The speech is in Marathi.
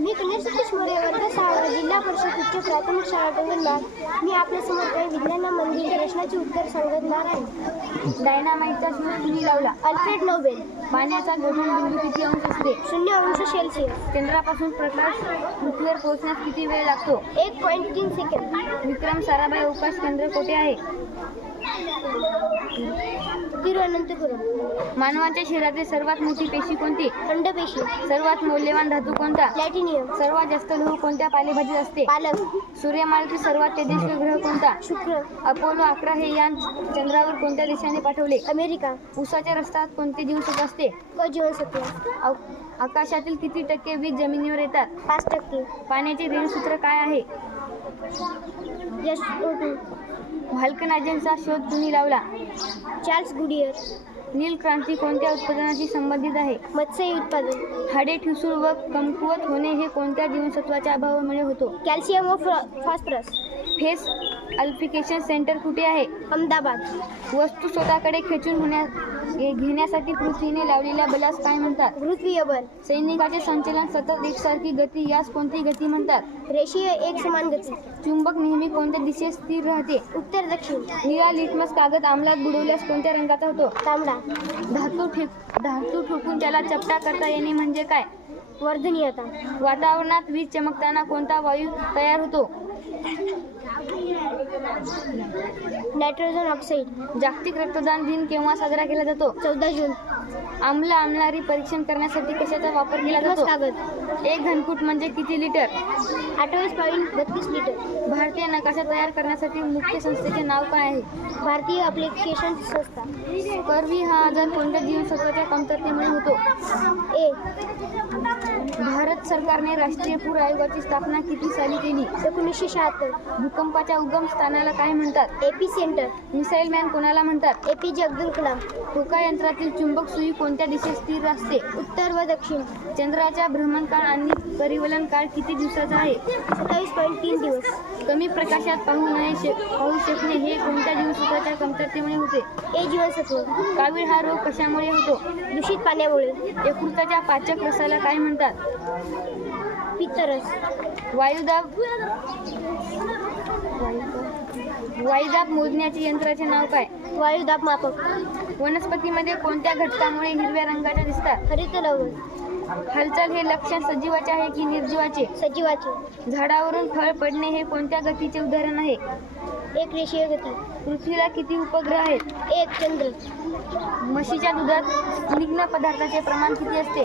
मी गणेश सतीश मोरे, वर्ग 6, जिल्हा परिषद उच्च प्राथमिक शाळा टंगनबाग. मी आपल्यासमोर काही विज्ञानामधील प्रश्नाचे उत्तर सांगणार आहे. डायनामाइटचा शोध कुणी लावला? Alfred Nobel. पाण्याचा गगनबिंदू किती अंश असते? 0°C. चंद्रापासून प्रकाश पृथ्वीवर पोहोचण्यास किती वेळ लागतो? 1.3 सेकंद. विक्रम साराभाई अवकाश केंद्र कोठे आहे? तिरुअनंतपुरम. मानवाच्या शरीरातील सर्वात मोठी पेशी कोणती? अंडपेशी. सर्वात मौल्यवान धातू कोणता? प्लॅटिनियम. सर्वात जास्त लोह कोणत्या पालेभाजीत असते? पालक. सूर्यमालेतील सर्वात तेजस्वी ग्रह कोणता? शुक्र. अपोलो 11 हे यान चंद्रावर कोणत्या देशाने पाठवले? अमेरिका. उसाच्या रस्त्यात कोणते जीवनसत्व असते? क जीवनसत्व. आकाशातील किती टक्के वीज जमिनीवर येतात? 5%. पाण्याचे ऋणसूत्र काय आहे? SO2. व्हाल्कनायझेशनचा शोध कुणी लावला? Charles Goodyear. नील क्रांती कोणत्या उत्पादनाशी संबंधित आहे? मत्स्य उत्पादन. हाडे ठिसूळ व कमकुवत होणे हे कोणत्या जीवनसत्वाच्या अभावामुळे होतो? कॅल्शियम व फॉस्फरस. फेस अल्फिकेशन सेंटर कुठे आहे? अहमदाबाद. वस्तू स्वतःकडे खेचून घेण्यासाठी पृथ्वीने लावलेल्या बलास काय म्हणतात? गुरुत्वीय बल. सैनिकाचे संचलन सतत एकसारखी गती यास कोणती गती म्हणतात? रेषीय एकसमान गती. चुंबक नेहमी कोणत्या दिशेत स्थिर राहते? उत्तर दक्षिण. निळा लिटमस कागद आम्लात बुडवल्यास कोणत्या रंगाचा होतो? तांबडा. धातू ठोकून त्याला चपटा करता येणे म्हणजे काय? वर्धनीयता. वातावरणात वीज चमकताना कोणता वायू तयार होतो? Nitrogen oxide. जागतिक रक्तदान दिन केव्हा साजरा केला जातो? 14 जून. आमलारी परीक्षण करण्यासाठी कशाचा वापर केला जातो? कागद. एक घनफूट म्हणजे किती लिटर? 28.32 लिटर. भारतीय नकाशा तयार करण्यासाठी मुख्य संस्थेचे नाव काय आहे? भारतीय ॲप्लिकेशन संस्था. कर्वी हा आजार कोणत्या जीवनसत्वाच्या कमतरतेमुळे होतो? ए. भारत सरकारने राष्ट्रीय पूर आयोगाची स्थापना किती साली केली? 1976. भूकंपाच्या उगम स्थानाला काय म्हणतात? AP centre. मिसाईल मॅन कोणाला म्हणतात? APJ अब्दुल कलाम. ठोका यंत्रातील चुंबक सुई कोणत्या दिशेत स्थिर असते? उत्तर व दक्षिण. चंद्राचा भ्रमणकाळ आणि परिवलन काळ किती दिवसाचा आहे? 27.3 दिवस. कमी प्रकाशात पाहू शकणे हे कोणत्या जीवनसत्वाच्या कमतरतेमुळे होते? ए जीवनसत्व. कावीळ हा रोग कशामुळे होतो? दूषित पाण्यामुळे. यकृताच्या पाचक रसाला काय म्हणतात? पित्तरस. वायुदाब मोजण्याचे यंत्राचे नाव काय? वायुदाब मापक. वनस्पतीमध्ये कोणत्या घटकामुळे हिरव्या रंगाच्या दिसतात? हरित लवण. हालचाल हे लक्षण सजीवाचे आहे की निर्जीवाचे? सजीवाचे. झाडावरून फळ पडणे हे कोणत्या गतीचे उदाहरण आहे? एक रेषीय गती. पृथ्वीला किती उपग्रह आहेत? एक चंद्र. म्हशीच्या दुधात स्निग्ध पदार्थाचे प्रमाण किती असते?